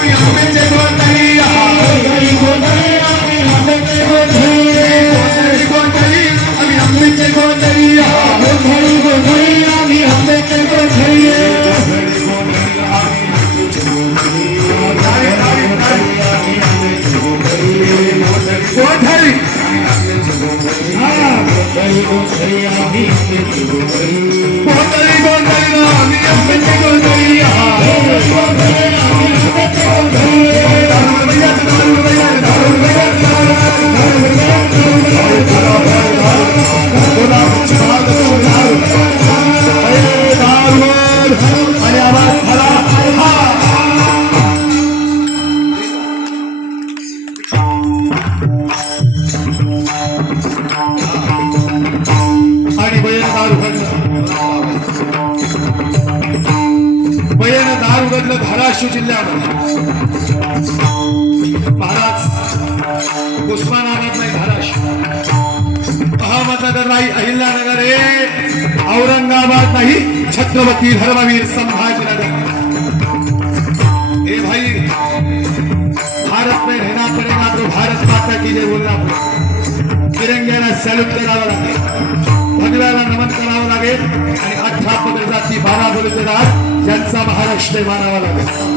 आम्ही आंब्याचे गोंधळी गोंधळी गोंधळी आम्ही आंब्याचे गोंधळी गोंधळी गोंधळी आम्ही आंब्याचे गोंधळी गोंधळी गोंधळी आम्ही आंब्याचे गोंधळी गोंधळी धाराशिव जिल्ह्यामध्ये महाराज उस्मानाबाद नाही धाराशिव अहमदनगर नाही अहिल्यानगर हे औरंगाबाद नाही छत्रपती धर्मवीर संभाजीनगर हे भाई भारत में रहना पड़ेगा तो भारत माता की जय बोलना पड़ेगा तिरंग्याला सॅल्यूट करावं लागेल भगव्याला नमन करावं लागेल आणि 18 पगड जाती 12 बलुतेदार ज्यांचा महाराष्ट्र मानावा लागेल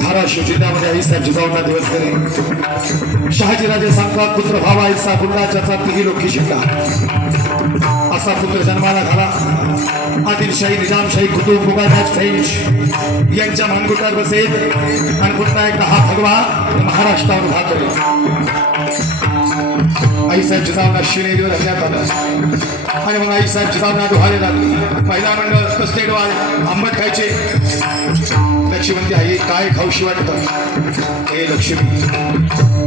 धाराशिव जिल्ह्यामध्ये आईसाहेब जिजाऊंना दिवस करे शहाजीराजे सांगतात पुत्र भावा आईसा गुरुराजाचा तिघी लोकी शिक्का असा पुत्र जन्माला घाला आदिलशाही निजामशाही कुतुब मुघलराज फ्रेंच यांच्या मानगुटात बसेल आणि पुन्हा एकदा हा भगवा महाराष्ट्रावर उभा करेल आईसाहेब जिजाऊंना शिणेरीवर हल्ल्यात आलं आणि मग आईसाहेब जिजाऊंना डोहाळे लागले महिला मंडळ कसले डोहाळे आंबट खायचे लक्ष्मी आई काय खाऊशी वाटतं हे लक्ष्मी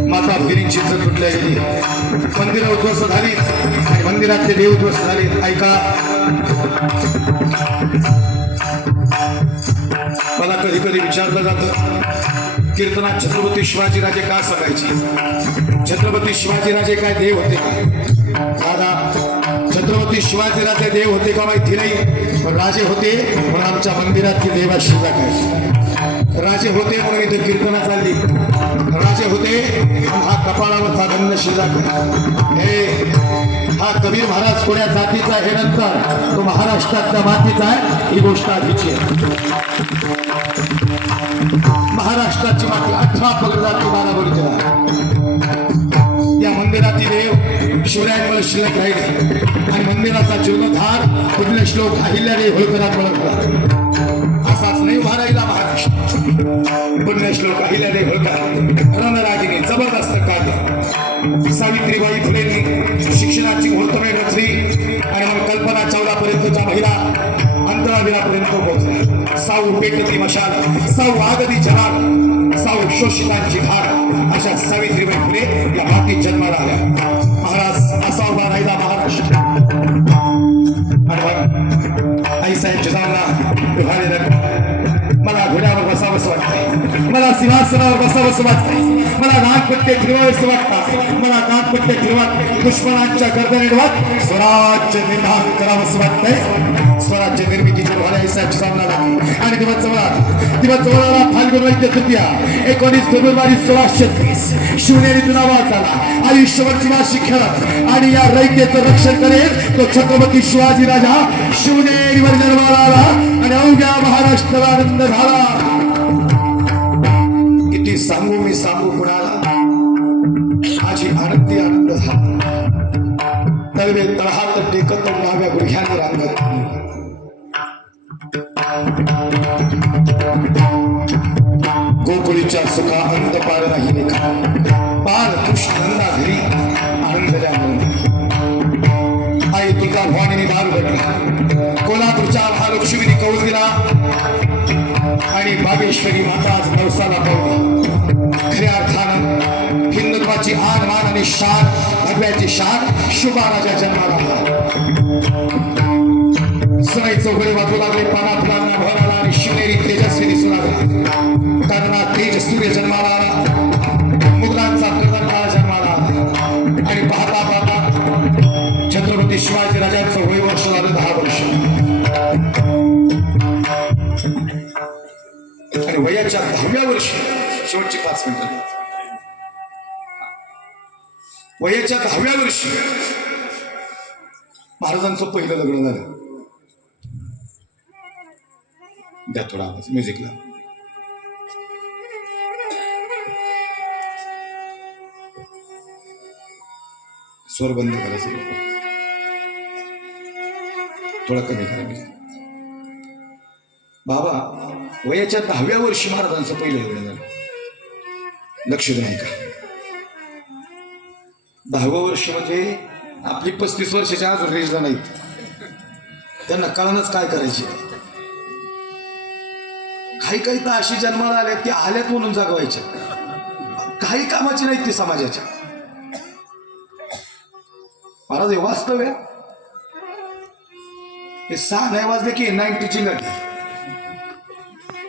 माता भगिनींची इज्जत तुटल्या गेली मंदिरं उद्ध्वस्त झाली आणि मंदिरातले देव उद्ध्वस्त झाले ऐका मला कधी कधी विचारलं जातं कीर्तनात छत्रपती शिवाजीराजे का सांगायचे छत्रपती शिवाजीराजे काय देव होते का दादा छत्रपती शिवाजीराजे देव होते का माहिती नाही पण राजे होते पण आमच्या मंदिरातली देवाशी काय राजे होते म्हणून इथे कीर्तना चालली राजे होते हा कपाळावरचा गंध शिजा हे हा कबीर महाराज कोण्या जातीचा हे नंतर तो महाराष्ट्रातल्या मातीचा आहे ही गोष्ट आधीची आहे महाराष्ट्राची माती 18 पगड जाती 12 बलुतेदार या मंदिरातील देव शिवरायांमुळे शिल्लक राहिले आणि मंदिराचा जीर्णोद्धार पुढले श्लोक अहिल्यादेवी होळकरात ओळखला असाच नाही उभा राहिला महाराष्ट्र पुण्य श्लोक अहिल्यादेवी होळकर रणरागिनी जबरदस्त कार्य सावित्रीबाई फुलेंनी शिक्षणाची मुहूर्तमेढ रचली आणि मग कल्पना चावला पर्यंतच्या महिला अंतराळवीरापर्यंत पोहोचल्या साऊ पेटती मशाल साऊ आगदी जवान साऊ शोषितांची घाट अशा सावित्रीबाई फुले या मातीत जन्माला आल्या महाराज असा उभा राहिला महाराष्ट्र आईसाहेब जिजाऊंना उभारी मला घोड्यावर बसावंसं वाटतंय मला सिंहासनावर बसावंसं वाटतंय मला नागपट्टे फिरवावेसं वाटतात मला नागपट्टे फिरवत पुष्पणांच्या गर्दनेवर स्वराज्य निर्माण करावंसं वाटतंय स्वराज्य निर्मितीची उभारी आईसाहेब जिजाऊंना लागली आणि दिवस जवळ आला फाल्गुन वैद्य तृतीया 19 फेब्रुवारी 1630 शिवनेरीतून आवाज झाला आयुष्यभरची वार्षिक खेळत आणि या रयतेचं रक्षण करेल तो छत्रपती शिवाजी राजा शिवनेरीवर जन्माला आला आणि अवघ्या महाराष्ट्राला आनंद झाला किती सांगू मी सांगू कुणाला माझी आनंदी आनंद झाला तळवे तळहात टेकत डाव्या गुडघ्याने रांगत गोकुळीच्या सुखा अंत पार नाही लेखा पार कृष्णंदा घरी आनंद आई तुका भवानीने दार उघडला कोल्हापूरच्या महालक्ष्मीने कौल दिला आणि बागेश्वरी माता आज नवसाला पावली खऱ्या अर्थानं हिंदुत्वाची आन मान आणि शान भगव्याची शान शुभा राजा जन्माला आला सराई चौघडे वाजू लागले पाना फुलांना भराला आणि शिवनेरी तेजस्वी दिसू लागला कारण तेज सूर्य जन्माला आला मुघलांचा कर्दनकाळ जन्माला आला आणि पाहता पाहता छत्रपती शिवाजी राजांचं वय वर्ष झालं 10 वर्ष वर्षी शेवटची 5 मिनिटं वयाच्या 10व्या वर्षी महाराजांचं पहिलं लग्न झालं. द्या थोडा आवाज म्युझिकला. स्वर बंद करायचं थोडा कमी करा. बाबा वयाच्या 10व्या वर्षी महाराजांचं पहिलं लग्न झालं. लक्ष नाही का? 10वं वर्ष म्हणजे आपली 35 वर्षाच्या अजून रेंजला नाहीत. त्यांना कळणच काय करायची. काही तर अशी जन्माला आल्यात की आल्यात म्हणून जागवायच्या, काही कामाची नाहीत ती समाजाच्या. महाराज हे वास्तव आहे. हे 6 नाही वाजले की 90ची गाठी.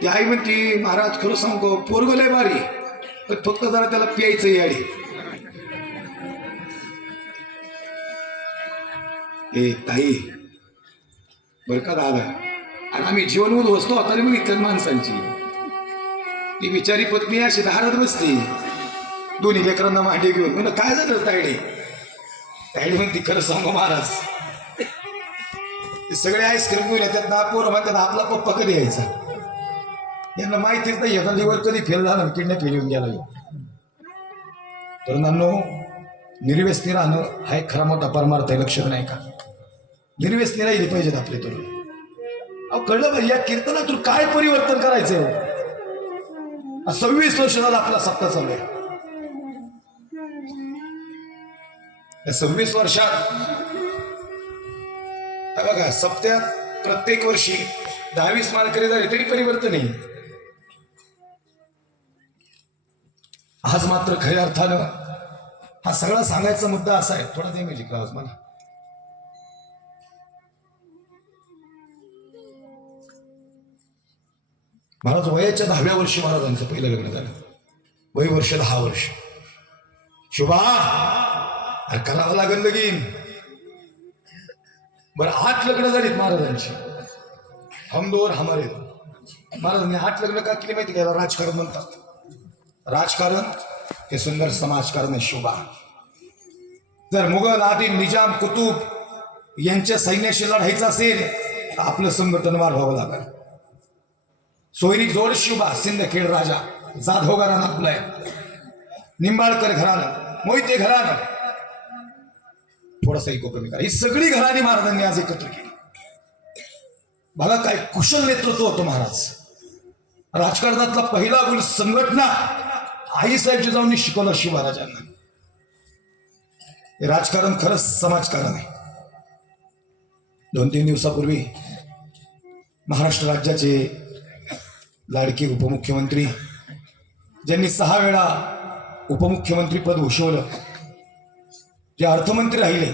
ती आई म्हणती महाराज खरं सांगतो पोरगं लय भारी, पण फक्त जरा त्याला प्यायचं याडी. ए ताई बर का दादा, आणि आम्ही जीवन उद्ध्वस्त होताना बघितलं माणसांची. ती बिचारी पत्नी अशी दारात बसती दोन्ही लेकरांना मांडी घेऊन. म्हणलं काय झालं तायडे? तायडे म्हणती खरं सांगू महाराज ते सगळे आईस्क्रीम घेऊन येतात ना, पोरं म्हणतात आपला पप्पा कधी यायचा. यांना माहितीच नाही आता लिव्हर कधी फेल झाला, किडनी फेल येऊन गेला. तरुणांनो निर्व्यसनी राहणं हा एक खरा मोठा परमार्थ आहे. लक्ष नाही का? निर्व्यसनी राहिली पाहिजेत आपले तरुण. अहो कळलं पाहिजे या कीर्तनातून काय परिवर्तन करायचंय. 26 वर्ष झाला आपला सप्ताह चालू आहे. या 26 वर्षात बघा सप्त्यात प्रत्येक वर्षी 10-20 मानकरी झाले तरी परिवर्तन नाही. आज मात्र खऱ्या अर्थानं हा सगळा सांगायचा मुद्दा असा आहे. थोडा दे म्युझिक आवाज मला. महाराज वयाच्या 10व्या वर्षी महाराजांचं पहिलं लग्न झालं. वय वर्ष 10 वर्ष. शुभा अरे करावं लागेल लगीन. बरं 8 लग्न झालीत महाराजांची. हम दोर हमारे दो. महाराजांनी 8 लग्न का केली माहिती का? राजकारण म्हणतात. राजकारण हे सुंदर समाजकारण आहे. शोभा जर मुघल आदिल निजाम कुतुब यांच्या सैन्याशी लढायचं असेल तर आपलं संघटन वाढवावं लागेल. सोयरीक जोड शुभा सिंदखेड राजा जाधव घराणं आपलं आहे. निंबाळकर घराणं, मोहिते घराणं, थोडंसं इको कमी करा. ही सगळी घराणी महाराजांनी आज एकत्र केली. बघा काय कुशल नेतृत्व होतं महाराज. राजकारणातला पहिला गुण संघटना आई साहेब जिजाऊंनी शिकवलं शिवराजांना. हे राजकारण खरंच समाजकारण आहे. 2-3 दिवसापूर्वी महाराष्ट्र राज्याचे लाडके उपमुख्यमंत्री ज्यांनी 6 वेळा उपमुख्यमंत्री पद भूषवलं, जे अर्थमंत्री राहिले.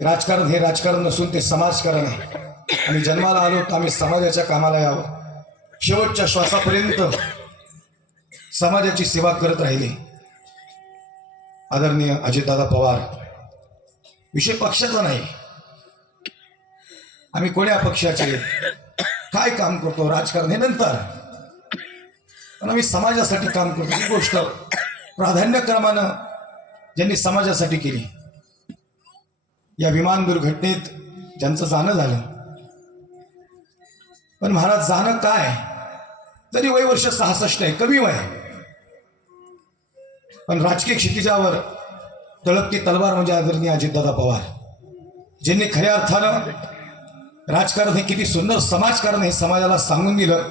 राजकारण हे राजकारण नसून ते समाजकारण आहे. आम्ही जन्माला आलो तर आम्ही समाजाच्या कामाला यावं. शेवटच्या श्वासापर्यंत समाजाची सेवा करत राहिले. आदरणीय अजितदादा पवार, विषय पक्षाचा नाही, आम्ही कोण्या पक्षाचे काय काम करतो राजकारण हे नंतर, पण आम्ही समाजासाठी काम करतो. ही गोष्ट प्राधान्यक्रमानं ज्यांनी समाजासाठी केली. या विमान दुर्घटनेत ज्यांचं जाणं झालं, पण महाराज जाणं काय, जरी वय वर्ष 66 आहे, कमी वय, पण राजकीय क्षितिजावर तळपती तलवार म्हणजे आदरणीय अजितदादा पवार, ज्यांनी खऱ्या अर्थानं राजकारण हे किती सुंदर समाजकारण हे समाजाला सांगून दिलं.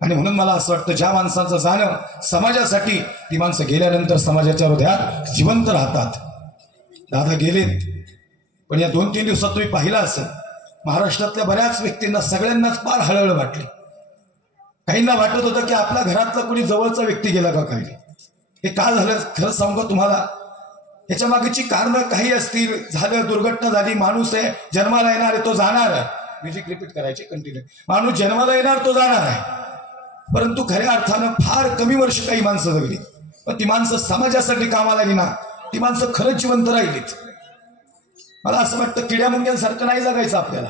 आणि म्हणून मला असं वाटतं ज्या माणसांचं जाणं समाजासाठी, ती माणसं गेल्यानंतर समाजाच्या हृदयात जिवंत राहतात. दादा गेलेत, पण या 2-3 दिवसात तुम्ही पाहिलं असेल महाराष्ट्रातल्या बऱ्याच व्यक्तींना, सगळ्यांनाच फार हळहळ वाटली. काहींना वाटत होतं की आपल्या घरातला कोणी जवळचा व्यक्ती गेला का काही. हे का झालं खरं सांगू तुम्हाला, याच्या मागची कारणं काही असतील. झालं, दुर्घटना झाली, माणूस आहे, जन्माला येणार आहे, तो जाणार आहे. म्युझिक रिपीट करायचे कंटिन्यू. माणूस जन्माला येणार, तो जाणार आहे, परंतु खऱ्या अर्थानं फार कमी वर्ष काही माणसं जगली, पण ती माणसं समाजासाठी कामाला आली ना, ती माणसं खरंच जिवंत राहिलीत. मला असं वाटतं किड्या मुंग्यांसारखं नाही जगायचं आपल्याला.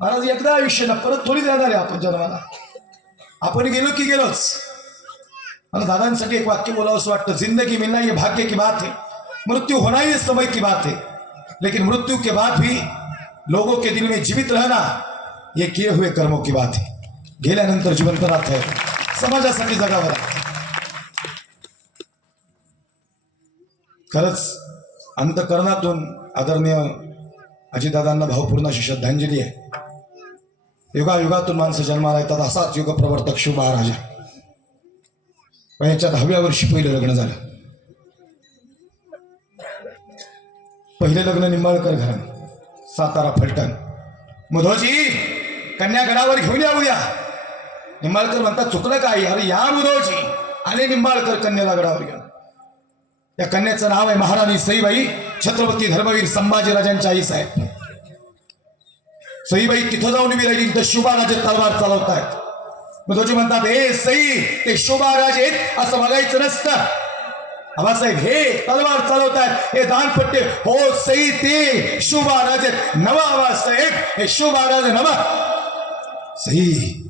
महाराज एकदा आयुष्य ना, परत थोडी देणार आहे आपण जन्माला. आपण गेलो की गेलोच. मला दादांसाठी एक वाक्य बोलावं असं वाटतं, जिंदगी मिलना ये भाग्य की बात है, मृत्यु होना ये समय की बात है, लेकिन मृत्यु के बाद भी लोगों के दिल में जीवित रहना ये किए हुए कर्मों की बात है. गेल्यानंतर जिवंत राहत आहे, समाजासाठी जगावं लागतं. खरंच अंतकरणातून आदरणीय अजितदादांना भावपूर्ण अशी श्रद्धांजली आहे. युगायुगातून माणसं जन्माला येतात, असाच युग प्रवर्तक शिव महाराजा. पण याच्या 10व्या वर्षी पहिलं लग्न झालं. पहिले लग्न निंबाळकर घराणं, सातारा फलटण. मुधोजी कन्यागडावर घेऊन या उद्या. निंबाळकर म्हणतात चुकलं काय? अरे या मुधोजी. आले निंबाळकर कन्याला गडावर घेऊन. या कन्याचं नाव आहे महाराणी सईबाई, छत्रपती धर्मवीर संभाजीराजांच्या आई साहेब. सईबाई तिथं जाऊन उभी राहिली, तर शिवबाराजे तलवार चालवतायत. मुधोजी म्हणतात हे सई ते शिवबाराज आहेत असं बघायचं नसतं. आबासाहेब हे तलवार चालवतायत, हे दानपट्टे. हो सई ते शिवबाराज आहेत. नवा आबासाहेब हे शिवबाराज नवा. सई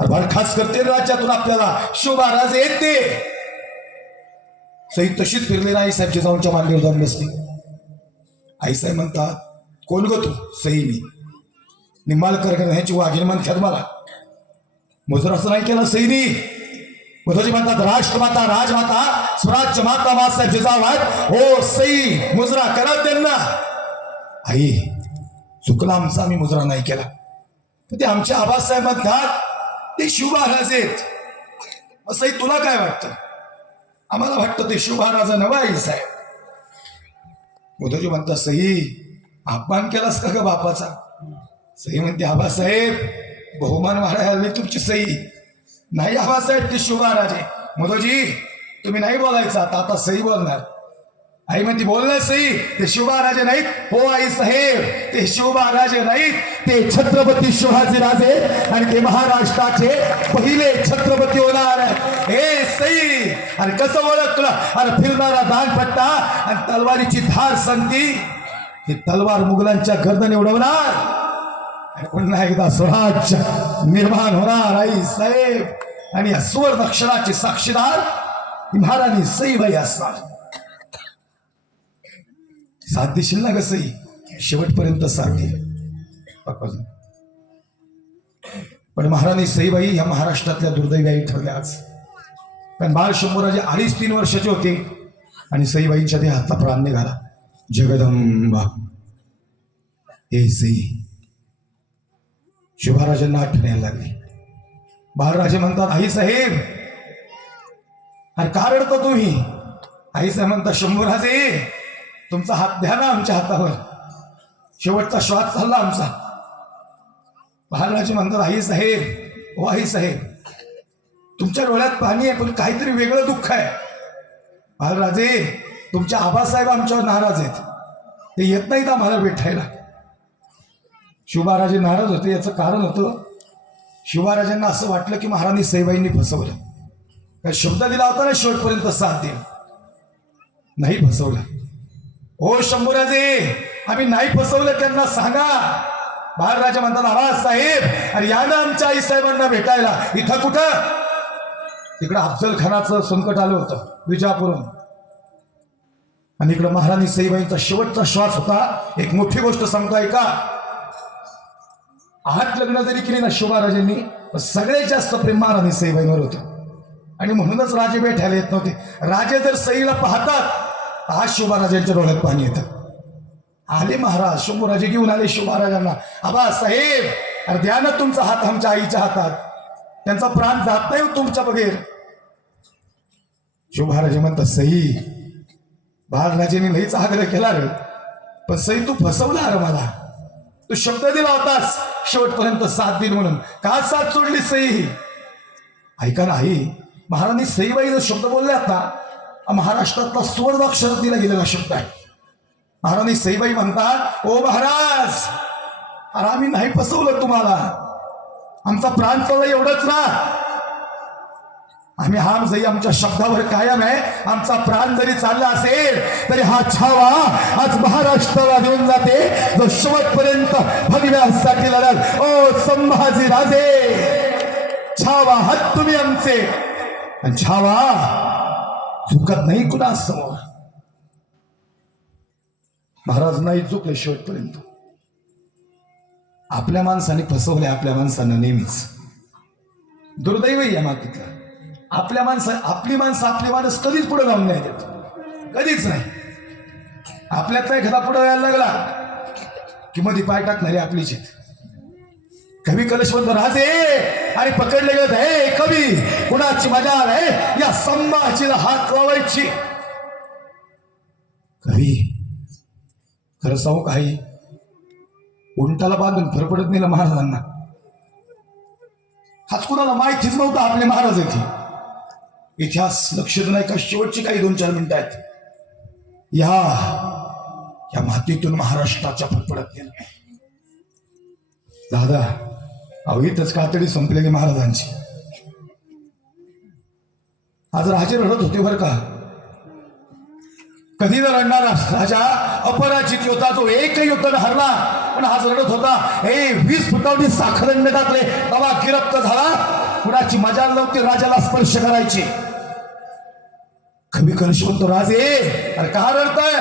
बरखास्त करते राज्यातून आपल्याला शिवबाराज येते. सई तशीच फिरली नाही साहेबची जाऊनच्या मांडीवर जाऊन बसली. आईसाहेब म्हणतात कोण ग तू? सई मी. निंबाळकर ह्याची वाघीण म्हणतात मला. मुजरा असं नाही केलं सईनी. मुधोजी म्हणतात राष्ट्रमाता राजमाता स्वराज्य माता मासाहेब जिजाबाई. हो सई मुजरा करा त्यांना. आई चुकला आमचा, आम्ही मुजरा नाही केला. ते आमचे आबासाहेब म्हणतात ते शिवमहाराज आहेत. सई तुला काय वाटतं? आम्हाला वाटतं ते शिवमहाराज नवा आई साहेब. मुधोजी म्हणतात सई अपमान केलास का ग बापाचा? सई म्हणते आबासाहेब बहुमान वाढायला तुमची सई नाही. आबासाहेब ते शिवमहाराजे. मुधोजी तुम्ही नाही बोलायचं आता सई बोलणार. आई म्हणते बोलणार सई ते शिवमहाराजे नाहीत. हो आई साहेब ते शिवमहाराजे नाहीत, ते छत्रपती शिवाजी राजे आणि ते महाराष्ट्राचे पहिले छत्रपती होणार. हे सई अरे कसं ओळख तुला? अरे फिरणारा दानपट्टा आणि तलवारीची धार सांगती. ही तलवार मुघलांच्या गर्दन उडवणार आणि पुन्हा एकदा स्वराज्य निर्माण होणार आई साहेब. आणि या सुवर्ण अक्षराचे साक्षीदार महाराणी सईबाई असणार. साथ देशील ना ग सई? शेवटपर्यंत साथ दे. पण महाराणी सईबाई ह्या महाराष्ट्रातल्या दुर्दैवी आई ठरल्या आज. कारण बाळ शंभूराजे 2.5-3 वर्षाचे होते आणि सईबाईंच्या देहातला प्राण निघाला. जगदंबा हे सई. शिवराजांना आठवण यायला लागली. बाळराजे म्हणतात आई साहेब अरे का रडता तुम्ही? आई साहेब म्हणतात शंभूराजे तुमचा हात द्या ना आमच्या हातावर, शेवटचा श्वास चालला आमचा. बाळराजे म्हणतात आई साहेब ओ आई साहेब तुमच्या डोळ्यात पाणी आहे पण काहीतरी वेगळं दुःख आहे. बाळराजे तुमच्या आबासाहेब आमच्यावर नाराज आहेत, ते येत नाहीत आम्हाला भेटायला. शिवबाराजे नाराज होते. याचं कारण होतं शिवबाराजांना असं वाटलं की महाराणी सईबाईंनी फसवलं. काय शब्द दिला होता ना शेवटपर्यंत साथ देईल, नाही फसवलं. ओ शंभूराजे आम्ही नाही फसवलं त्यांना सांगा. बाळराजे म्हणतात आबासाहेब अरे या ना आमच्या आई साहेबांना भेटायला. इथं कुठं? तिकडं अफजल खानाचं संकट आलं होतं विजापूरहून आणि इकडं महाराणी सईबाईंचा शेवटचा श्वास होता. एक मोठी गोष्ट सांगताय का? आठ लग्न जरी केली ना शिवबाराजांनी सगळ्यात जास्त प्रेम महाराणी सईबाईंवर होतं आणि म्हणूनच राजे भेटायला येत नव्हते. राजे जर सईला पाहतात आज शिवबाराजांच्या डोळ्यात पाणी येतं. आले महाराज शंभूराजे घेऊन आले शिवबाराजांना. आबासाहेब अरे द्या ना तुमचा हात आमच्या आईच्या हातात, त्यांचा प्राण जात नाही तुमच्या बगैर. शिवबाराजे म्हणतात सई बाळराजेंनी लईच आग्रह केला रे, पण सई तू फसवला रे मला. तू शब्द दिला होतास शेवटपर्यंत साथ देईल म्हणून, का साथ सोडली सई? ऐका ना आई महाराणी सईबाई जो शब्द बोलल्यात ना महाराष्ट्रातला सुवर्णाक्षर दिला गेलेला शब्द आहे. महाराणी सईबाई म्हणतात ओ महाराज अरे आम्ही नाही फसवलं तुम्हाला, आमचा प्राण चालला एवढंच ना. आम्ही हा जरी आमच्या शब्दावर कायम आहे. आमचा प्राण जरी चालला असेल तरी हा छावा आज महाराष्ट्राला देऊन जाते जो शेवटपर्यंत भगव्यासाठी लढल. ओ संभाजी राजे छावा हात तुम्ही आमचे, आणि छावा चुकत नाही कुणा समोर. महाराज नाही चुकले शेवटपर्यंत. आपल्या माणसाने फसवले, आपल्या माणसांना नेहमीच. दुर्दैव या मातीतलं. आपली माणसं आपली माणूस कधीच पुढे जाऊन नाही देत, कधीच नाही. आपल्यात एखादा पुढे यायला लागला की मध्ये पाय टाकणारी आपलीच आहेत. कवी कलशवंत राजे आणि पकडले गेले, हे कवी कुणाची मजा आहे या संभाजीला हात लावायची. कवी खरं सांगू काही, उंटाला बांधून फरफडत नेलं महाराजांना. हाच कुणाला माहितीच नव्हता आपले महाराज येथे. इतिहास लक्षात नाही का, शेवटची काही 2-4 मिनिटं आहेत. या मातीतून महाराष्ट्राच्या फरफडत नेलं. दादा अवघीतच कातडी संपलेली महाराजांची. आज राजे रडत होते बरं का. कधी न रडणारा राजा, अपराजित योद्धा, जो एकही युद्ध हरला, पण आज रडत होता. 20 फुटावली साखरंड टाकले, तवा गिरफ्त झाला. कुणाची मजा नव्हती राजाला स्पर्श करायची. कवी कलश म्हणतो, राजे अरे का रडताय?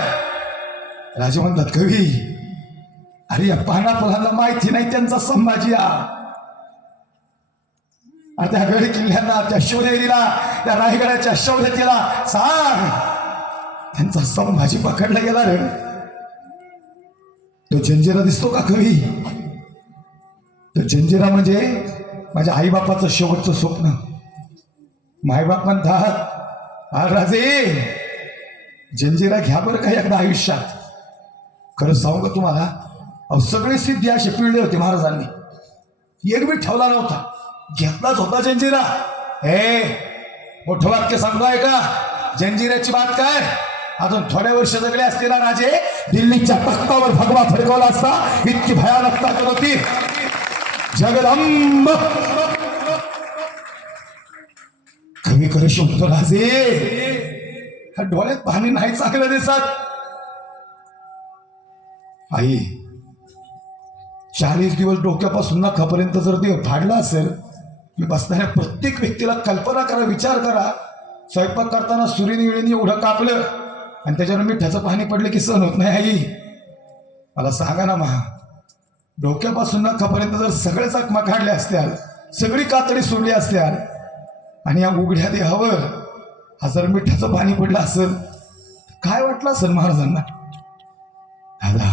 राजे म्हणतात, कवी अरे या पानापलांना माहिती नाही त्यांचा संभाजी. त्या गड किल्ल्यांना, त्या शिवनेरीला, त्या रायगडाच्या शौर्यतेला सांग, त्यांचा संभाजी पकडला गेला रे. तो जंजिरा दिसतो का कवी? तो जंजिरा म्हणजे माझ्या आईबापाचं शेवटचं स्वप्न. मायबाप म्हणतात, राजे जंजिरा घ्या बरं का एकदा आयुष्यात. खरं सांगू का तुम्हाला, सगळे सिद्धी असे पिळले होते महाराजांनी, एक बी ठेवला नव्हता, घेतलाच होता जंजिरा. मोठं वाक्य सांगतोय का? जंजिऱ्याची बात काय? अजून थोड्या वर्ष जगले असते ना राजे, दिल्लीच्या तख्तावर भगवा फडकवला असता. इतकी भयानक ताकद होती. जगदंब कमी करू शकतो राजे. डोळ्यात पाणी नाही चांगलं दिसत. आई 40 दिवस डोक्यापासून नखापर्यंत जर देव फाडला असेल, मी बसणाऱ्या प्रत्येक व्यक्तीला कल्पना करा, विचार करा. स्वयंपाक करताना सुरीने एवढं कापलं आणि त्याच्यावर मिठाचं पाणी पडलं की सहन होत नाही. आई मला सांगा ना महा, डोक्यापासून नखापर्यंत जर सगळे जखमा काढल्या असत्या, सगळी कातडी सोडली असत्या, आणि या उघड्या देहावर जर मिठाचं पाणी पडलं असेल, काय वाटलं असेल महाराजांना? दादा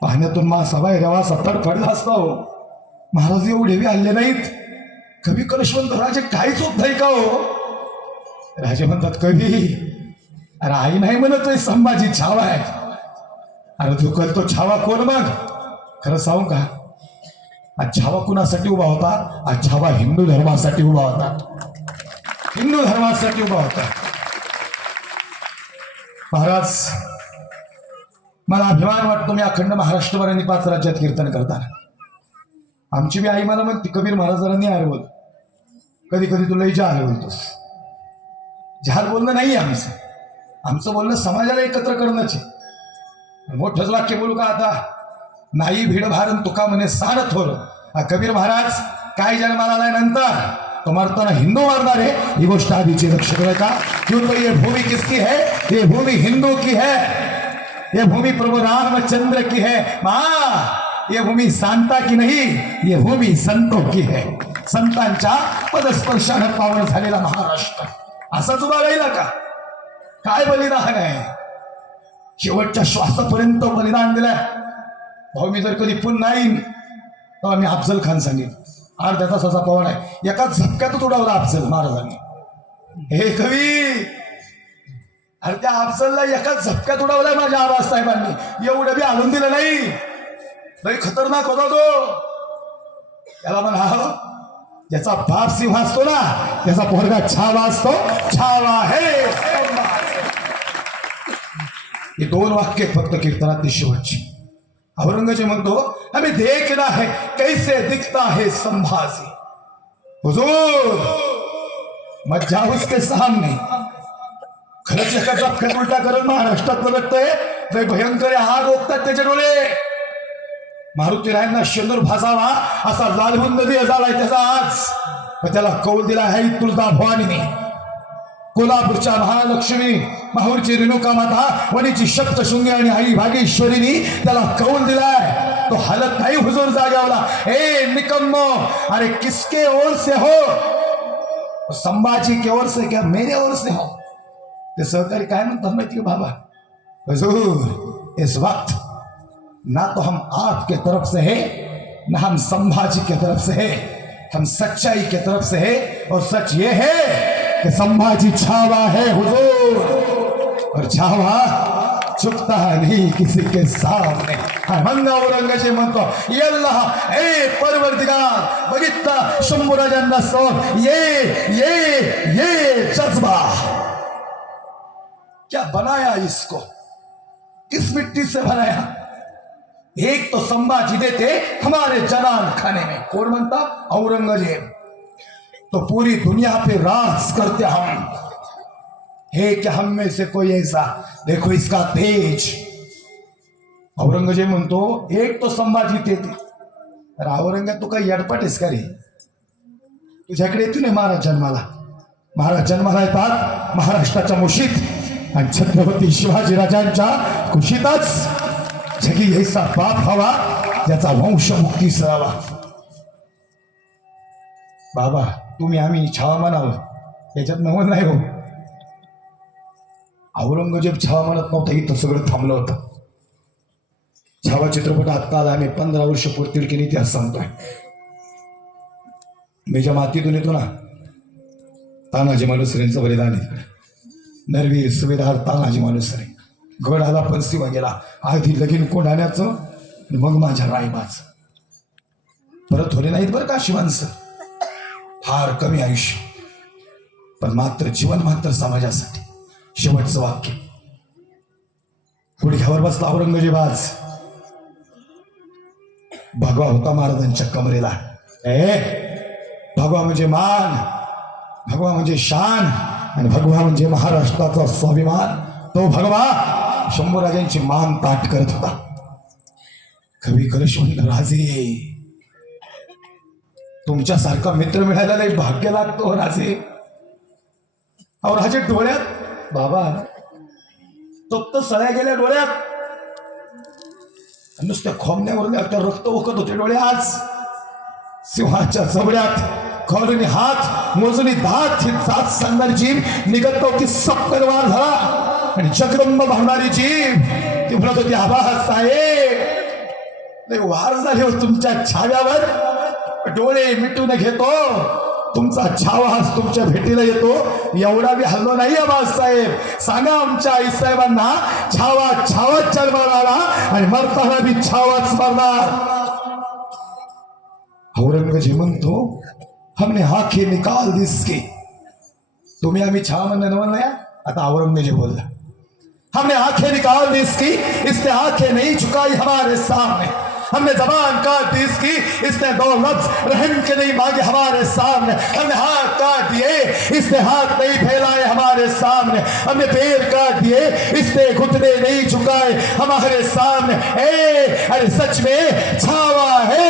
पाण्यातून मासा बाहेर वासा तडफडला असता हो. महाराज एवढे बी आले नाहीत. कवी कलशवंत राजे काहीच होत नाही का हो? राजे म्हणतात, कवी अरे आई नाही म्हणतोय संभाजी छावा आहे. अरे तू करतो छावा कोण? मग खरं सांगू का, आज छावा कुणासाठी उभा होता? आज छावा हिंदू धर्मासाठी उभा होता. हिंदू धर्मासाठी उभा होता. महाराज मला अभिमान वाटतो, मी अखंड महाराष्ट्रभरांनी 5 राज्यात कीर्तन करताना. आमची बी आई मला म्हणते, कबीर महाराजांनी हरवलं. कधी कधी तुला जहाल बोलतोस. जहाल बोलणं नाही आमचं बोलणं समाजाला एकत्र करणंच. मोठंच वाक्य बोलू का आता? नाही भीड भारण तुका म्हणे साड थोर. कबीर महाराज काय जन्माला आल्यानंतर तो मरताना हिंदू मारणार आहे, ही गोष्ट आधीची लक्ष का? क्योंकि ये भूमि किसकी है? ये भूमि हिंदू की है. ये भूमि प्रभु रामचंद्र की है. ये भूमि सांता की नहीं, ये भूमि संतों की है. संतांच्या पदस्पर्शानं पावन झालेला महाराष्ट्र असाच उभा राहिला का? काय बलिदान आहे? शेवटच्या श्वासापर्यंत बलिदान दिलंय. भाऊ मी जर कधी पुन्हा येईन तर मी अफजल खान सांगेन, अर्ध्या तासाचा पवाड आहे, एका झटक्यातच उडवला अफजल महाराजांनी. हे कवी अरे त्या अफजलला एका झटक्यात उडवलाय माझ्या आबास साहेबांनी. एवढं बी आणून दिलं नाही. लई खतरनाक होता तो. त्याला म्हणा, ज्याचा बाप सिंह असतो ना, त्याचा पोरगा छावा असतो. छावा है. हे 2 वाक्य फक्त कीर्तनात शेवटची. औरंगजेब म्हणतो, हमें देखना है कैसे दिखता है संभाजी. हुजूर मत जाओ उसके सामने. खरंच एका झपक्यात उलटा करत महाराष्ट्रात बघतोय. भयंकर आग ओकतात त्याचे डोळे. मारुतीरायांना शेंदूर भासावा असा लालबुंद दिया झालाय त्याचा आज. पण त्याला कौल दिला आहे तुळजा भवानीने. कोल्हापूरच्या महालक्ष्मी, माहूरची रेणुका माता, वणीची सप्तशृंगी आणि आई भागेश्वरीनी त्याला कौल दिलाय. तो हलत नाही हुजूर जाग्यावला. ए निकम्मो, अरे किसके ओर से हो? संभाजी के ओर से क्या मेरे ओर से हो? ते सहकारी काय म्हणतात माहिती का बाबा? हुजूर इस वक्त ना तो हम आपके तरफ से है, ना हम संभाजी के तरफ से है, हम सच्चाई के तरफ से है. और सच ये है कि संभाजी छावा है हुजूर, और छावा चुकता नहीं किसी के सामने. मंगा औरंगजेब म्हणतो यल्लाह ए परवरदिगार, बघितला शंभूराजांना सर ये जज्बा क्या बनाया इसको, किस मिट्टी से बनाया? एक तो संभाजी देते हमारे जनान खाने में. कौन म्हणता? औरंगजेब. तो पूरी दुनिया पे राज करते हम. है क्या हम में से कोई ऐसा? देखो इसका तेज. औरंगजेब म्हणतो एक तो संभाजी देते. अरे औरंगजेब तू काही यडपट आहेस का रे? तुझ्याकडे येतो नाही महाराज जन्माला. महाराज जन्माला येतात महाराष्ट्राच्या मुशीत आणि छत्रपती शिवाजी राजांच्या कुशीतच. जगी ऐसा बाप हवा ज्याचा वंश मुक्ती सरावा. बाबा तुम्ही आम्ही छावा म्हणावं याच्यात नवल नाही हो. औरंगजेब छावा म्हणत नव्हता, इथं सगळं थांबलं होतं. छावा चित्रपट आत्ता आला. आम्ही 15 वर्ष पूर्तील की इतिहास सांगतोय. मी ज्या मातीतून येतो ना, तानाजी मालुसरेंचं बलिदान इकडे. नरवीर सुभेदार तानाजी मालुसरे. गड आला पणसीवा गेला. आधी लगीन कोंढाण्याचं, मग माझ्या रायबाचं. परत होले नाहीत बरं का अशी माणसं. फार कमी आयुष्य, पण मात्र जीवन मात्र समाजासाठी. शेवटचं वाक्य. गुडघ्यावर बसला औरंगजेब आज. भगवा होता महाराजांच्या कमरेला. भगवा म्हणजे मान, भगवा म्हणजे शान, आणि भगवा म्हणजे महाराष्ट्राचा स्वाभिमान. तो भगवा शंभूराजांची मान ताट करत होता. कवी करशवंत राजे, तुमच्यासारखा मित्र मिळायला नाही भाग्य लागतो राजे. अहो राजे डोळ्यात बाबा तप्त सळ्या गेल्या डोळ्यात. नुसत्या खोमण्यावर त्या रक्त ओकत होते डोळे आज. सिंहाच्या जबड्यात खवळून हात मोजून दात ही जात सांगणारी जीभ निघत नव्हती. सप्तरवार झाला आणि जगदंब भावणारी जीभ ती म्हणत होती आबा साहेब वार झाले हो तुमच्या छाव्यावर. डोळे मिटून घेतो, तुमचा छावा तुमच्या भेटीला येतो. एवढा बी हल्लो नाही आबासाहेब. सांगा आमच्या आई साहेबांना छावा छावाच जन्माला आला आणि मरताना बी छावाच मरणार. औरंगजेब म्हणतो हमने आंखें निकाल दी इसकी. तुम्ही आम्ही छावा म्हणणं नवल नाही. आता औरंगजेब बोलला हमने आंखें निकाल दी इसकी, इसने आंखें नहीं झुकाई हमारे सामने. हमने जबान काट दी इसकी, इसने दो लफ्ज रहम के नहीं मांगे हमारे सामने. हमने हाथ काट दिए, इसने हाथ नहीं फैलाए हमारे सामने. हमने पैर काट दिए, इसने घुटने नहीं झुकाए हमारे सामने. अरे सच में छावा है,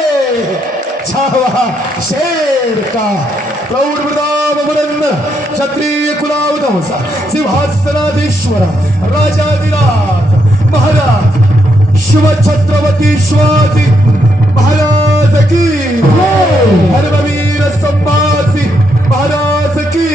छावा शेर का. प्रौढ प्रताप बुलंद क्षत्रिय कुलावतंसा सिंहासनाधीश्वर राजाधिराज महाराज शिव छत्रपती शिवाजी महाराज की. धर्मवीर संभाजी महाराज की.